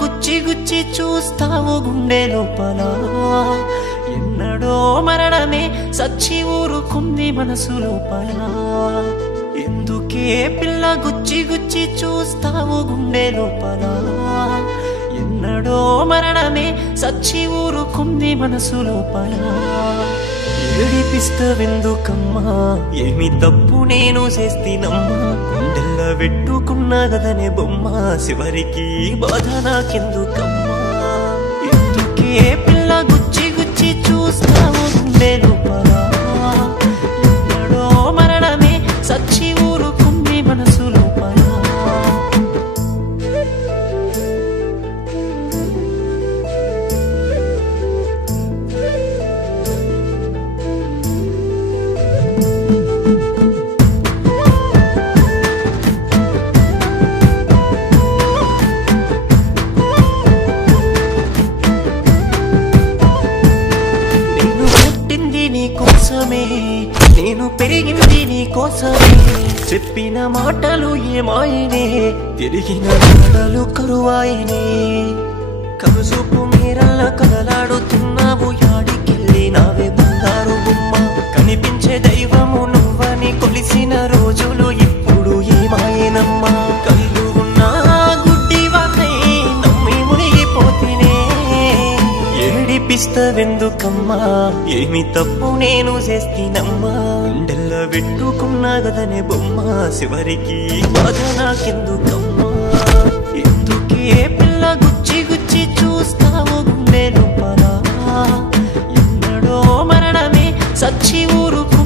గుచ్చి గుచ్చి చూస్తావు గుండె లోపల ఎన్నడో మరణమే సచ్చి ఊరుకుంది మనసు లోపల ఎందుకే పిల్ల గుచ్చి గుచ్చి చూస్తావు గుండె లోపల ఎన్నడో మరణమే సచ్చి ఊరుకుంది మనసు లోపల ఏడిపిస్తావెందుకమ్మా ఏమి తప్పు నేను చేస్తినమ్మా గుండెల్లో పెట్టుకున్నా గదనే బొమ్మ చివరికి బాధ నాకెందుకమ్మా ఎందుకే పిల్ల గుచ్చి గుచ్చి చూస్తావు గుండె లోపల ఎన్నడో మరణమే సచ్చి ఊరుకుంది మనసు లోపల నేను పెరిగింది నీ కోసమే చెప్పిన మాటలు ఏమాయనే తిరిగిన మాటలు కరువాయనే కనుసూపు మీరల్లా కదలాడుతున్నావు యాడికెళ్ళి నావే బంగారు బొమ్మ కనిపించే దైవము నువ్వని కొలిసిన రోజులు ఇప్పుడు ఏమాయనమ్మా కళ్ళు ఉన్నా గుడ్డివానై నమ్మి మునిగిపోతేనే ఏడిపిస్తావెందుకమ్మా ఏమి తప్పు నేను చేస్తినమ్మా గుండెల్లో పెట్టుకున్నా గదనే బొమ్మ చివరికి బాధ నాకెందుకమ్మా ఎందుకే పిల్ల గుచ్చి గుచ్చి చూస్తావు గుండె లోపల ఎన్నడో మరణమే సచ్చి ఊరుకు